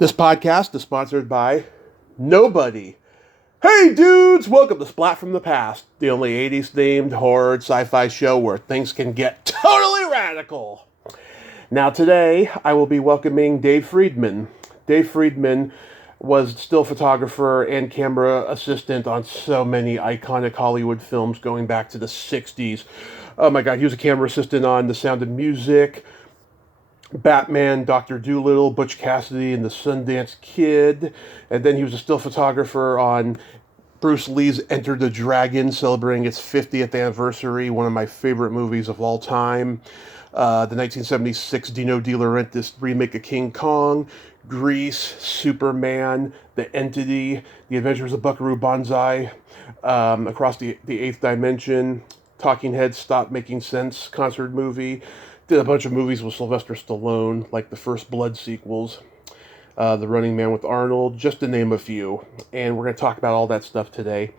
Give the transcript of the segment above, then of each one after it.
This podcast is sponsored by nobody. Hey dudes, welcome to Splat from the Past, the only 80s themed horror sci-fi show where things can get totally radical. Now today, I will be welcoming Dave Friedman. Dave Friedman was still photographer and camera assistant on so many iconic Hollywood films going back to the 60s. Oh my god, he was a camera assistant on The Sound of Music, Batman, Dr. Dolittle, Butch Cassidy, and the Sundance Kid. And then he was a still photographer on Bruce Lee's Enter the Dragon, celebrating its 50th anniversary, one of my favorite movies of all time. The 1976 Dino De Laurentiis remake of King Kong, Grease, Superman, The Entity, The Adventures of Buckaroo Banzai, Across the Eighth Dimension, Talking Heads Stop Making Sense concert movie. Did a bunch of movies with Sylvester Stallone, like the First Blood sequels, The Running Man with Arnold, just to name a few. And we're going to talk about all that stuff today.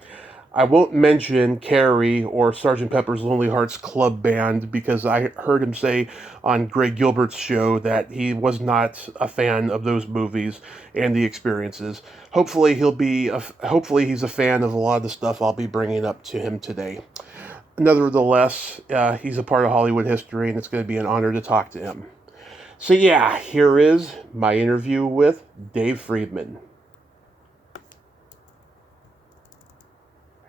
I won't mention Carrie or Sgt. Pepper's Lonely Hearts Club Band because I heard him say on Greg Gilbert's show that he was not a fan of those movies and the experiences. Hopefully he's a fan of a lot of the stuff I'll be bringing up to him today. Nevertheless, he's a part of Hollywood history, and it's going to be an honor to talk to him. So yeah, here is my interview with Dave Friedman.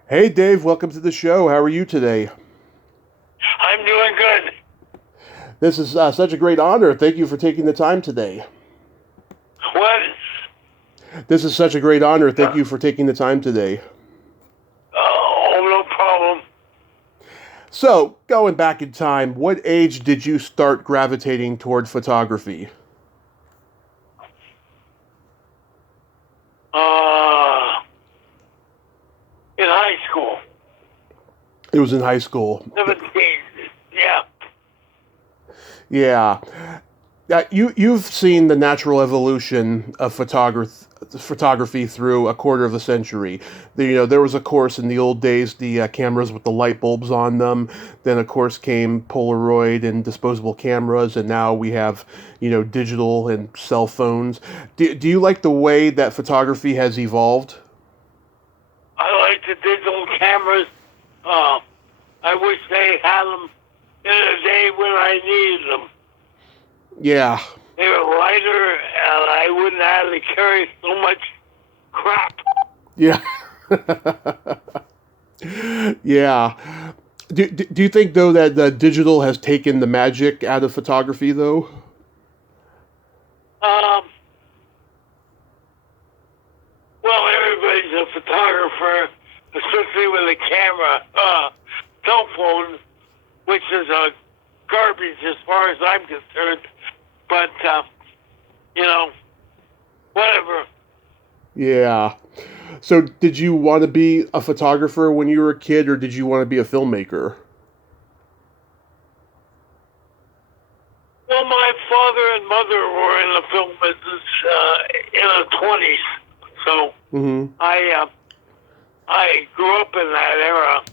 Hey Dave, welcome to the show. How are you today? I'm doing good. This is such a great honor. Thank you for taking the time today. What? This is such a great honor. Thank you for taking the time today. Oh, no problem. So, going back in time, what age did you start gravitating toward photography? In high school. It was in high school. 17. Yeah. Yeah. You've seen the natural evolution of photography through a quarter of a century. There was a course in the old days, the cameras with the light bulbs on them. Then, of course, came Polaroid and disposable cameras, and now we have, digital and cell phones. Do you like the way that photography has evolved? I like the digital cameras. I wish they had them in a day when I needed them. Yeah. They were lighter, and I wouldn't have to carry so much crap. Yeah. Yeah. Do you think, though, that the digital has taken the magic out of photography, though? Well, everybody's a photographer, especially with a camera. Cell phone, which is garbage as far as I'm concerned. But, whatever. Yeah. So did you want to be a photographer when you were a kid, or did you want to be a filmmaker? Well, my father and mother were in the film business in the 20s. So I grew up in that era.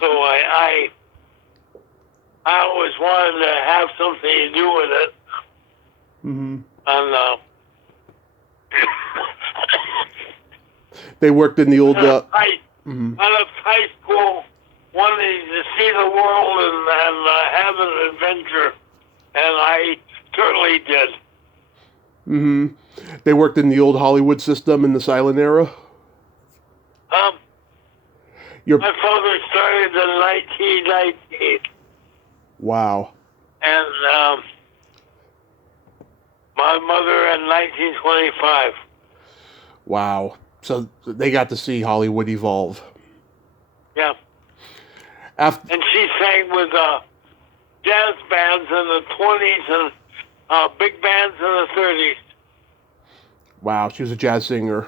So I always wanted to have something to do with it. Mm-hmm. And they worked in the old... I left high school wanting to see the world and have an adventure. And I certainly did. Mm-hmm. They worked in the old Hollywood system in the silent era? My father started in 1919. Wow. And my mother in 1925. Wow. So they got to see Hollywood evolve. Yeah. And she sang with jazz bands in the 20s and big bands in the 30s. Wow, she was a jazz singer.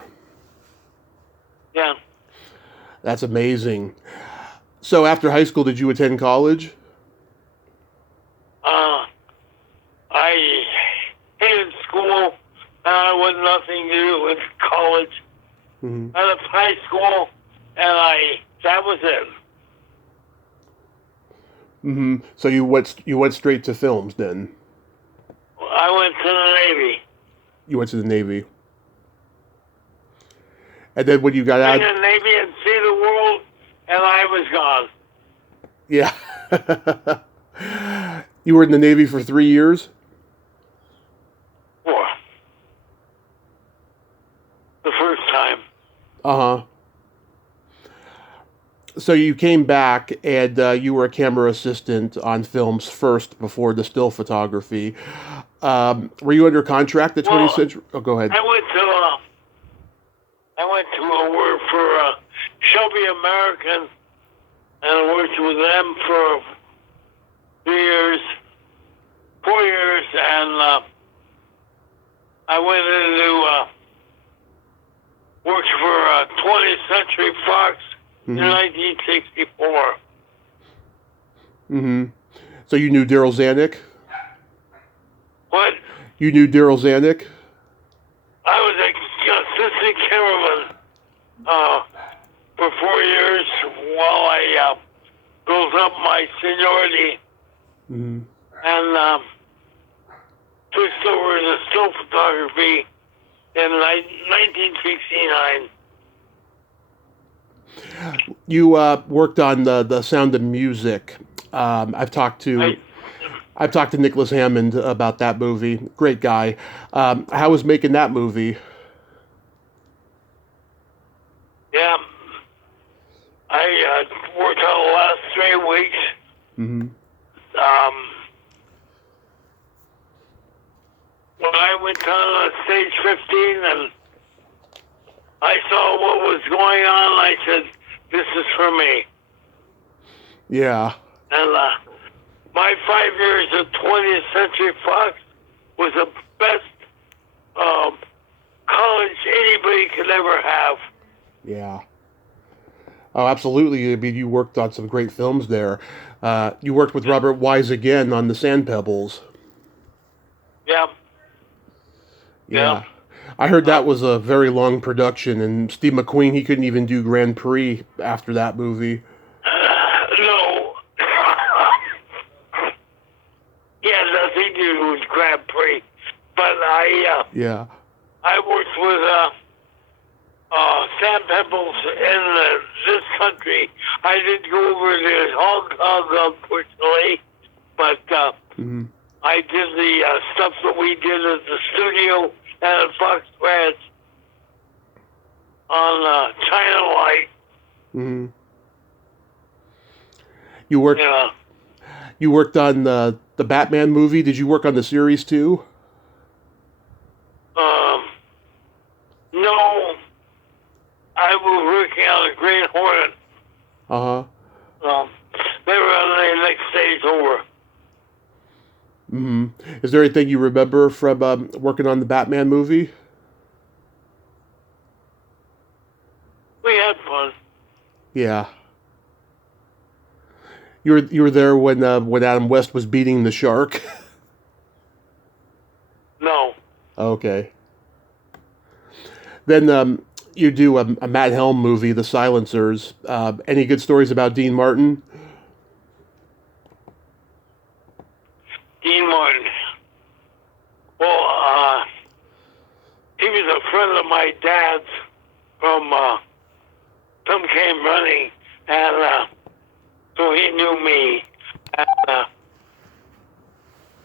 Yeah. That's amazing. So after high school, did you attend college? I hated school, and I wanted nothing to do with college. Mm-hmm. I left high school, and that was it. Mm-hmm. So you went straight to films then? I went to the Navy. You went to the Navy. And then when you got out... in the Navy and see the world, and I was gone. Yeah. You were in the Navy for 3 years? 4. The first time. Uh-huh. So you came back, and you were a camera assistant on films first before the still photography. Were you under contract at 20th Century? Oh, go ahead. I went to work for Shelby American, and I worked with them for 3 years, 4 years, and I went into worked for 20th Century Fox in 1964. Mm-hmm. So you knew Daryl Zanuck? What? You knew Daryl Zanuck? I was an assistant cameraman for 4 years while I built up my seniority and switched over to still photography in 1969. You worked on the Sound of Music. I've talked to Nicholas Hammond about that movie. Great guy. How was making that movie? Yeah, I worked on the last 3 weeks. Mm-hmm. When I went on stage 15 and I saw what was going on, I said, "This is for me." Yeah. And my 5 years at 20th Century Fox was the best college anybody could ever have. Yeah. Oh, absolutely. I mean, you worked on some great films there. You worked with Robert Wise again on The Sand Pebbles. Yeah. Yeah. I heard that was a very long production, and Steve McQueen, he couldn't even do Grand Prix after that movie. No. Yeah, nothing to do with Grand Prix. But I worked with Sand Pebbles in this country. I didn't go over to Hong Kong, unfortunately, but I did the stuff that we did at the studio and at Fox Ranch on China Light. Mm-hmm. You worked on the Batman movie. Did you work on the series too? No. I was working on a Green Hornet. Uh-huh. They were on the next stage over. Mm-hmm. Is there anything you remember from working on the Batman movie? We had fun. Yeah. You were there when Adam West was beating the shark? No. Okay. Then you do a Matt Helm movie, The Silencers. Any good stories about Dean Martin? Dean Martin. Well, he was a friend of my dad's from Some Came Running, and so he knew me. And,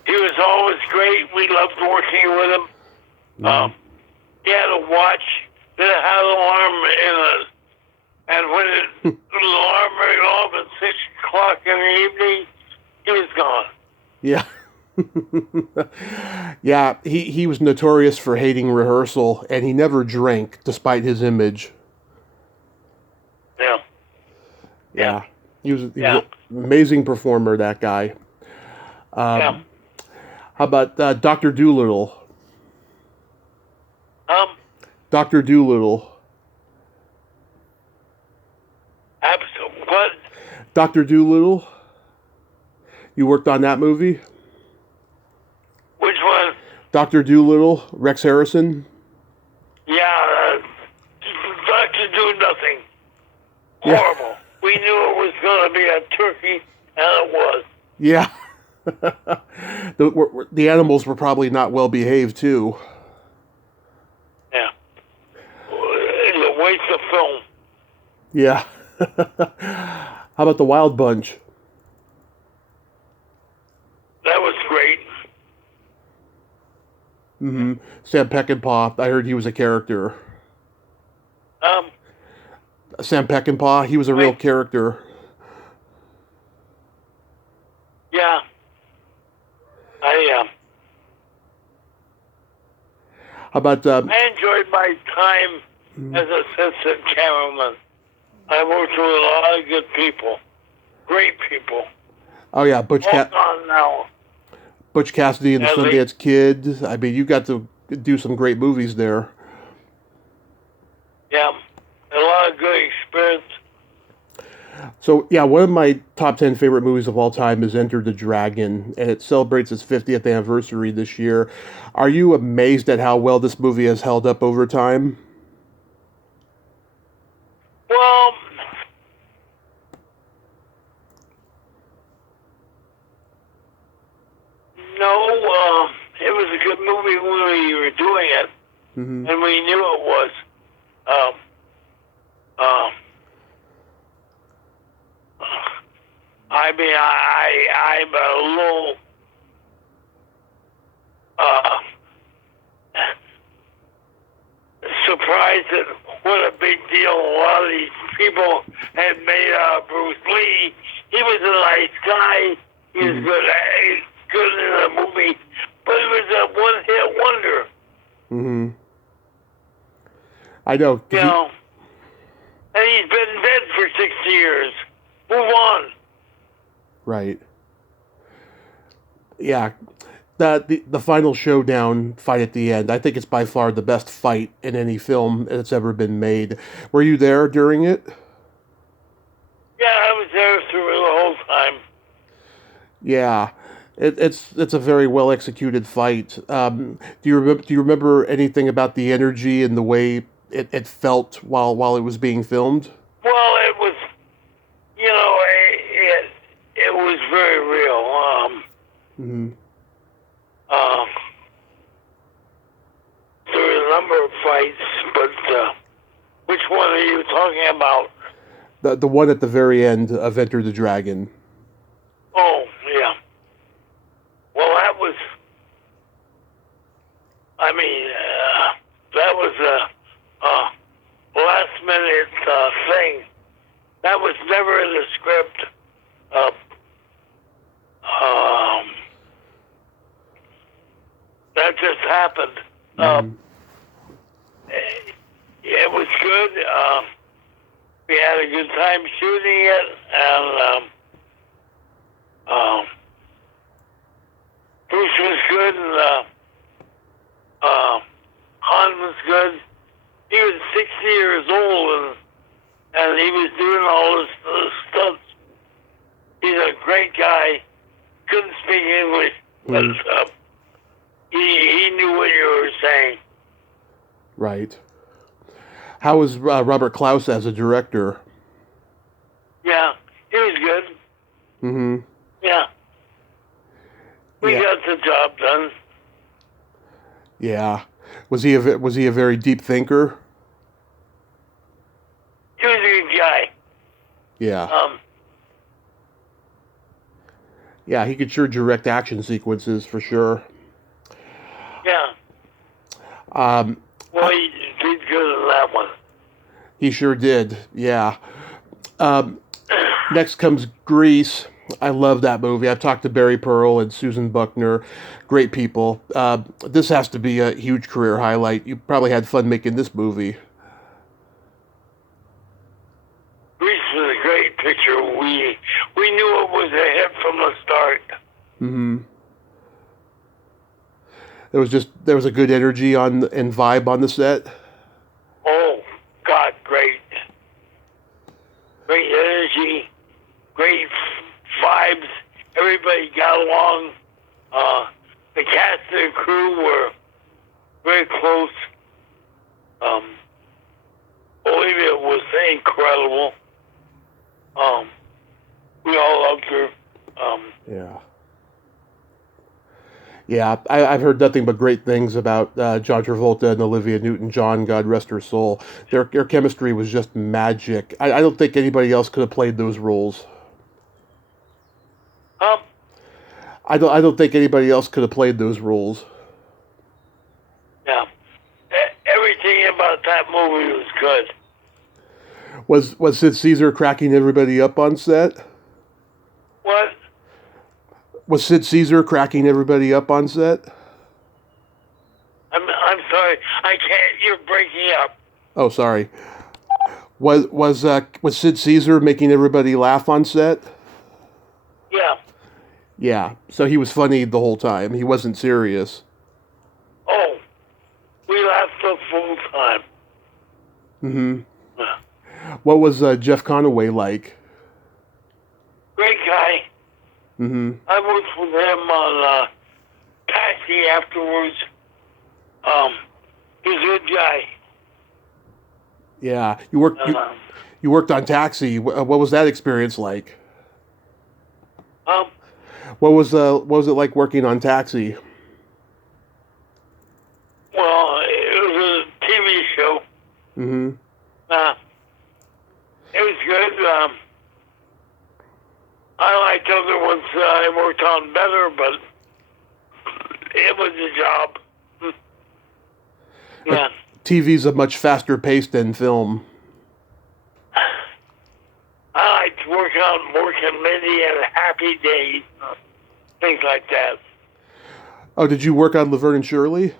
he was always great. We loved working with him. He had a watch that had an alarm in it, and when the alarm went off at 6 o'clock in the evening, he was gone. Yeah. Yeah, he was notorious for hating rehearsal, and he never drank, despite his image. Yeah. Yeah. He was an amazing performer, that guy. How about Dr. Doolittle? Dr. Doolittle. What? Dr. Doolittle? You worked on that movie? Which one? Dr. Doolittle, Rex Harrison? Yeah, Doctor Do Nothing. Horrible. Yeah. We knew it was going to be a turkey, and it was. Yeah. The animals were probably not well behaved, too. waste of film. Yeah. How about the Wild Bunch? That was great. Mm-hmm. Sam Peckinpah. I heard he was a character. Sam Peckinpah. He was a real character. Yeah. How about? I enjoyed my time as assistant cameraman. I worked with a lot of good people, great people. Oh yeah, Butch on now. Butch Cassidy and the Sundance Kid. I mean, you got to do some great movies there. Yeah, a lot of good experience. So, yeah, one of my top 10 favorite movies of all time is Enter the Dragon, and it celebrates its 50th anniversary this year. Are you amazed at how well this movie has held up over time? Well, no, it was a good movie when we were doing it, and we knew it was. I mean, I'm a little surprised at what a big deal a lot of these people had made out of Bruce Lee. He was a nice guy. He was good in the movie, but it was a one-hit wonder. Mm-hmm. I know. You know, and he's been dead for 60 years. Move on. Right. Yeah. The final showdown fight at the end, I think it's by far the best fight in any film that's ever been made. Were you there during it? Yeah, I was there through the whole time. Yeah. It's a very well executed fight. Do you remember anything about the energy and the way it felt while it was being filmed? Well, it was, you know, it was very real. There were a number of fights, but which one are you talking about? The one at the very end of Enter the Dragon. Oh, yeah. Well, that was, I mean, that was a last-minute thing. That was never in the script. That just happened. It was good. We had a good time shooting it, and Bruce was good, and Han was good. He was 60 years old, and he was doing all this stuff. He's a great guy. Couldn't speak English, but he knew what you were saying. Right. How was Robert Klaus as a director? Yeah, he was good. Mm-hmm. Yeah. We got the job done. Yeah. Was he a very deep thinker? He was a good guy. Yeah. Yeah, he could sure direct action sequences for sure. Yeah. Well, he did good in that one. He sure did. Yeah. Next comes Grease. I love that movie. I've talked to Barry Pearl and Susan Buckner. Great people. This has to be a huge career highlight. You probably had fun making this movie. Grease was a great picture. We knew it was a hit from the start. Mm-hmm. There was a good energy and vibe on the set. Oh, God, great. Great energy, great vibes. Everybody got along. The cast and crew were very close. Olivia was incredible. We all loved her. Yeah. Yeah, I've heard nothing but great things about John Travolta and Olivia Newton-John, God rest her soul. Their chemistry was just magic. I don't think anybody else could have played those roles. Um, I don't think anybody else could have played those roles. yeah. Everything about that movie was good. Was Sid Caesar cracking everybody up on set? What? Was Sid Caesar cracking everybody up on set? I'm sorry. I can't. You're breaking up. Oh, sorry. Was Sid Caesar making everybody laugh on set? Yeah. Yeah. So he was funny the whole time. He wasn't serious. Oh, we laughed the full time. Mm-hmm. Yeah. What was Jeff Conaway like? Great guy. Mm-hmm. I worked with him on Taxi afterwards. He's a good guy. Yeah. You worked on Taxi. What was that experience like? Um, What was it like working on Taxi? well, it was a TV show. Mm-hmm. It was good. I liked other ones I worked on better, but it was a job. Yeah. TV's a much faster pace than film. I like to work on Mork and Mindy and Happy Days, things like that. Oh, did you work on Laverne and Shirley?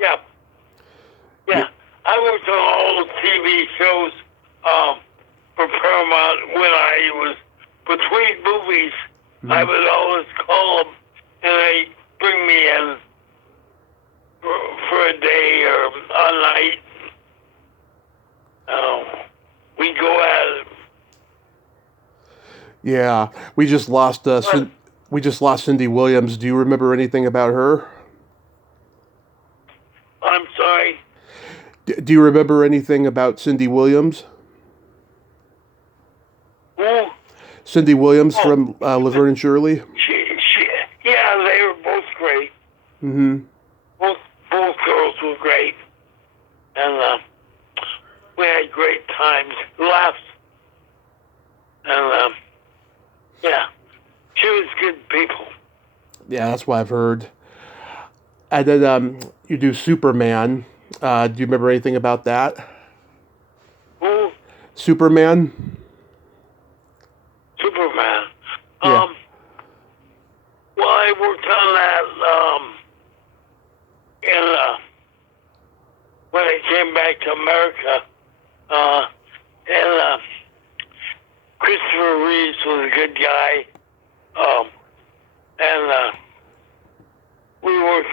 Yeah. Yeah. I worked on all the TV shows for Paramount when I was between movies. Mm-hmm. I would always call them and they bring me in for a day or a night. We go at it. Yeah, we just lost Cindy Williams. Do you remember anything about her? I'm sorry. Do you remember anything about Cindy Williams? Who? Cindy Williams from Laverne and Shirley? Yeah, they were both great. Mm-hmm. Both girls were great. And we had great times, laughs. And yeah, she was good people. Yeah, that's what I've heard. And then you do Superman. Do you remember anything about that? Who? Superman? Superman. Yeah. Well, I worked on that when I came back to America. And Christopher Reeves was a good guy. And we worked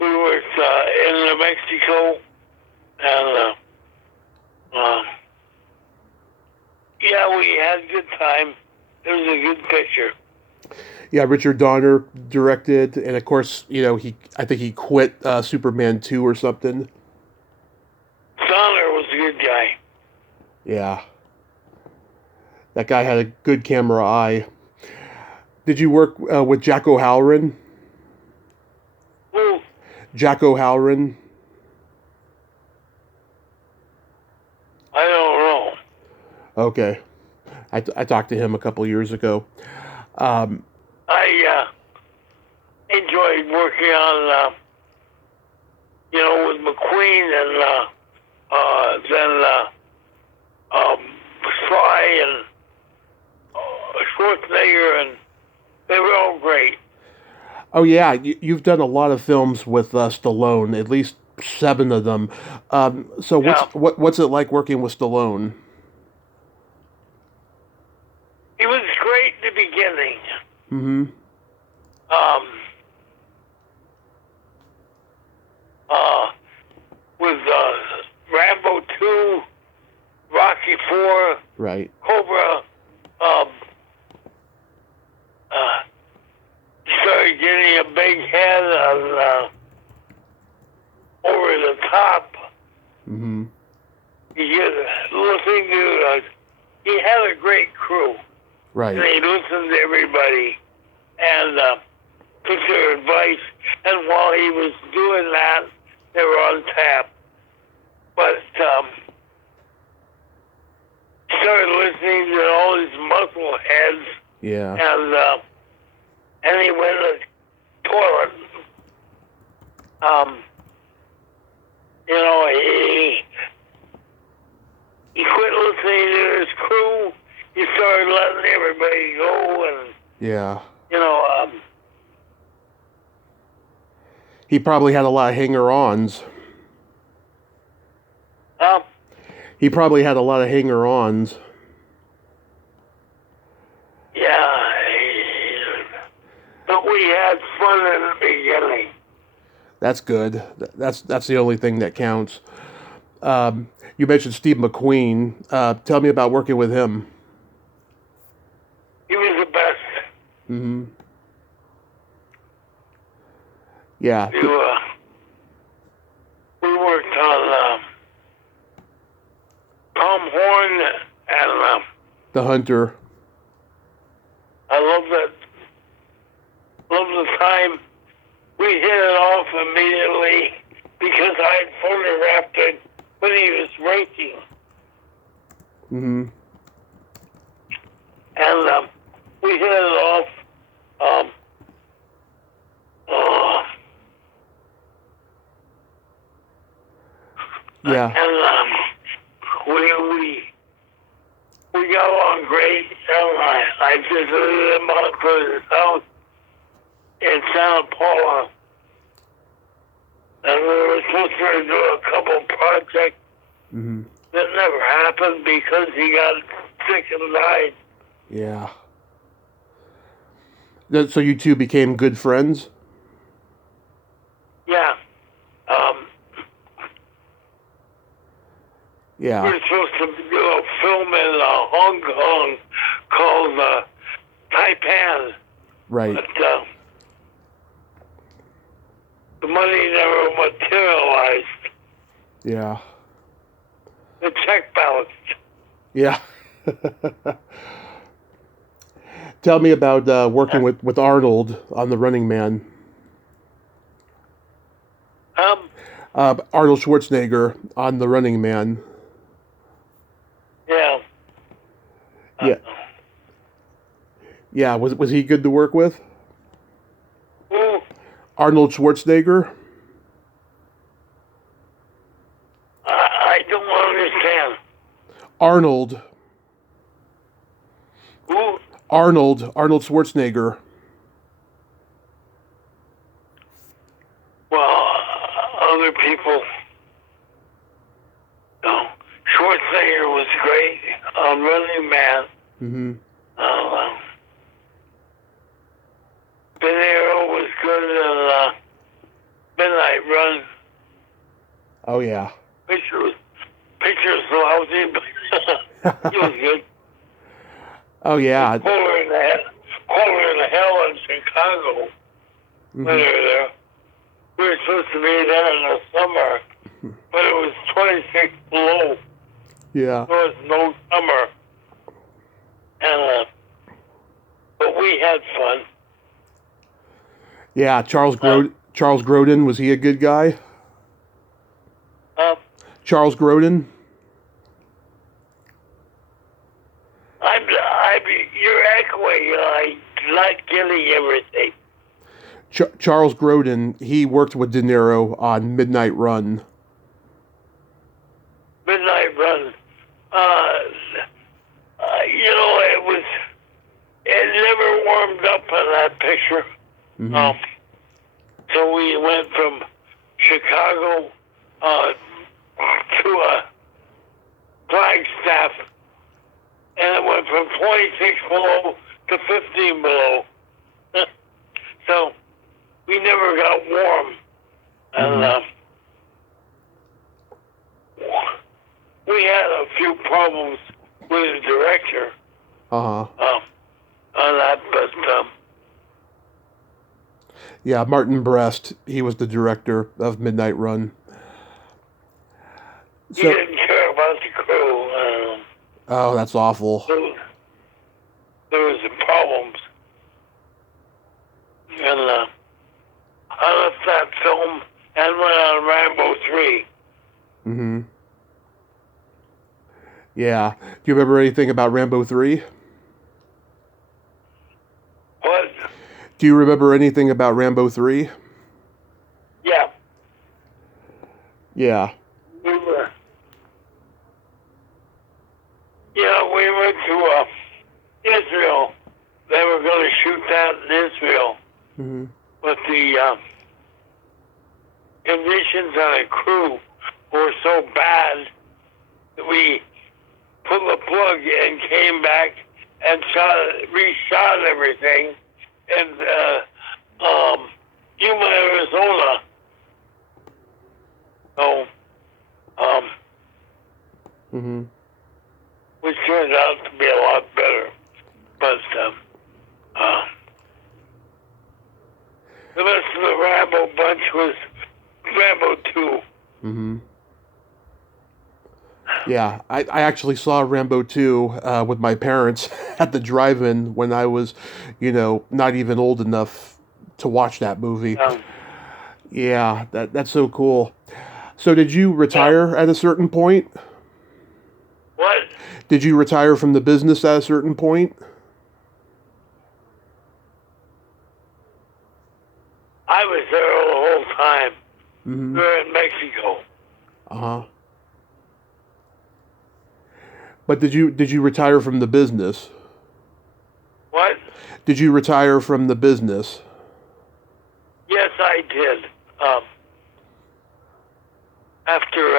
in New Mexico. And yeah, we had a good time. It was a good picture. Yeah, Richard Donner directed, and of course, I think he quit Superman 2 or something. Donner was a good guy. Yeah. That guy had a good camera eye. Did you work with Jack O'Halloran? Who? Jack O'Halloran? I don't know. Okay. I talked to him a couple years ago. I enjoyed working on, with McQueen and then Sly and Schwarzenegger, and they were all great. Oh yeah, you've done a lot of films with Stallone, at least 7 of them. So what's it like working with Stallone? He was great in the beginning. Mm-hmm. With Rambo 2, Rocky 4, Right. Cobra, he started getting a big head on over the top. Mm-hmm. He had a great crew. Right. And he listened to everybody. And took their advice, and while he was doing that, they were on tap. But started listening to all these muscle heads, Yeah. And he went to the toilet. You know, he quit listening to his crew. He started letting everybody go, and Yeah. you know, He probably had a lot of hanger-ons. He probably had a lot of hanger-ons. yeah. But we had fun in the beginning. That's good. That's the only thing that counts. You mentioned Steve McQueen. Tell me about working with him. He was the best. Mm-hmm. Yeah. We worked on Tom Horn and The Hunter. I love that. Love the time we hit it off immediately because I had photographed it when he was racing. Mm-hmm. And we hit it off. Yeah. And we got along great. And I visited him out to his house in Santa Paula. And we were supposed to do a couple projects Mm-hmm. that never happened because he got sick and died. Yeah. So you two became good friends? Yeah. Yeah. We were supposed to do a film in Hong Kong called Taipan. Right. But the money never materialized. Yeah. The check bounced. Yeah. Tell me about working with Arnold on The Running Man. Arnold Schwarzenegger on The Running Man. Yeah. Yeah. Yeah. Was he good to work with? Who? Arnold Schwarzenegger. I don't understand. Arnold. Who? Arnold Schwarzenegger. Well, other people. No. Schwarzenegger was great on Running Man. Mm-hmm. De Niro was good in Midnight Run. Oh yeah. Pictures lousy, but he was good. Oh yeah. Colder in the hell in Chicago. Mm-hmm. When they were there. We were supposed to be there in the summer, but it was 26 below. Yeah. There was no summer. And but we had fun. Yeah. Charles Grodin, was he a good guy? Charles Grodin. You're echoing. I'm not getting everything. Charles Grodin, he worked with De Niro on Midnight Run. Midnight Run. It never warmed up in that picture. Mm-hmm. So we went from Chicago to a Flagstaff, and it went from 26 below to 15 below. So we never got warm. And we had a few problems with the director Uh-huh. on that, but Yeah, Martin Brest, he was the director of Midnight Run. he didn't care about the crew. Oh, that's awful. There was problems. And I left that film and went on Rambo 3. Mm-hmm. Yeah. Do you remember anything about Rambo 3? What? Do you remember anything about Rambo 3? Yeah. Yeah. We were. Yeah, we went to Israel. They were going to shoot that in Israel. Mm-hmm. But the conditions on the crew were so bad that we pulled the plug and came back and reshot everything in Yuma, Arizona. So, Mm-hmm. which turned out to be a lot better. But the rest of the Rambo bunch was Rambo 2. Mm-hmm. Yeah, I actually saw Rambo 2 with my parents at the drive-in when I was, not even old enough to watch that movie. Yeah, that's so cool. So did you retire at a certain point? What? Did you retire from the business at a certain point? I was there the whole time. Mm-hmm. We were in Mexico. Uh-huh. But did you retire from the business? What? Did you retire from the business? Yes, I did. After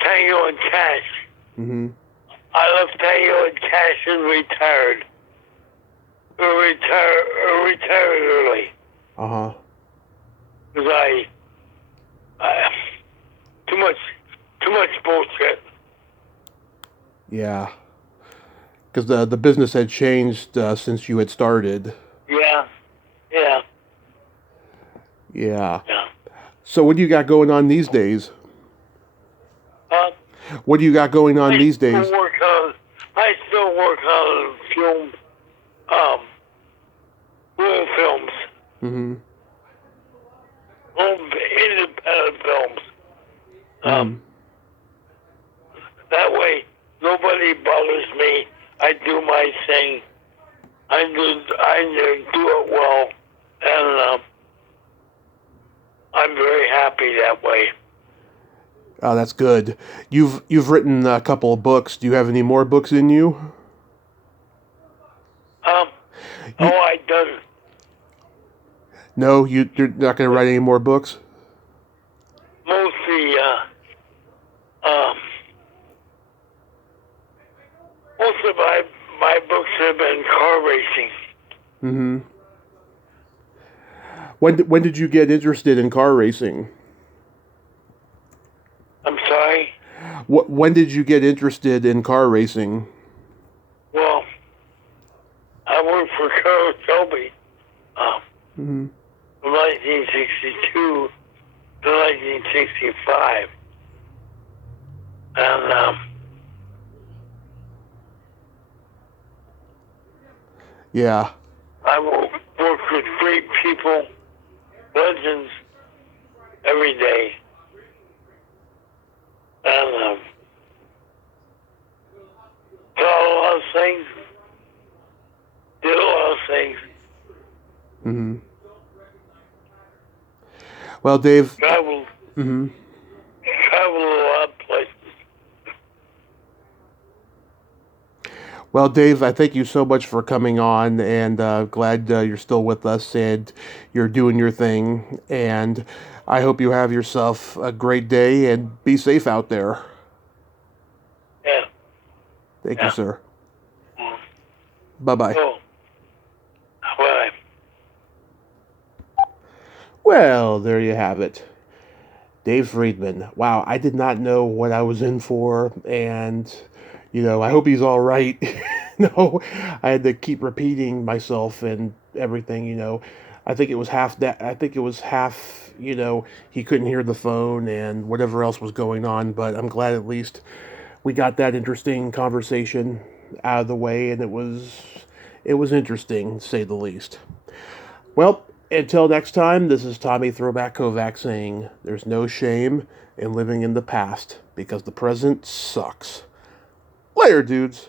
Tango and Cash. Mm-hmm. I left Tango and Cash and retired. Retired early. Uh-huh. Because I too much bullshit. Yeah. Because the business had changed since you had started. Yeah. Yeah. So what do you got going on these days? What do you got going on these days? I still work on film films. Mm-hmm. Independent films. That way, nobody bothers me. I do my thing. I do it well, and I'm very happy that way. Oh, that's good. You've written a couple of books. Do you have any more books in you? I don't. No, you're not going to write any more books? Mostly, most of my books have been car racing. Mm-hmm. When did you get interested in car racing? I'm sorry? When did you get interested in car racing? Well, I worked for Carl Shelby from 1962 to 1965. And Yeah. I work with great people, legends, every day. And saw a lot of things, did a lot of things. Mm-hmm. Well, Dave. Traveled a lot of places. Well, Dave, I thank you so much for coming on, and glad you're still with us and you're doing your thing. And I hope you have yourself a great day and be safe out there. Yeah. Thank you, sir. Bye-bye. Oh. Bye. Well, there you have it. Dave Friedman. Wow, I did not know what I was in for, and I hope he's all right. No, I had to keep repeating myself and everything. I think it was half that. I think it was half. He couldn't hear the phone and whatever else was going on. But I'm glad at least we got that interesting conversation out of the way, and It was interesting, to say the least. Well, until next time, this is Tommy Throwback Kovac saying there's no shame in living in the past because the present sucks. Later, dudes.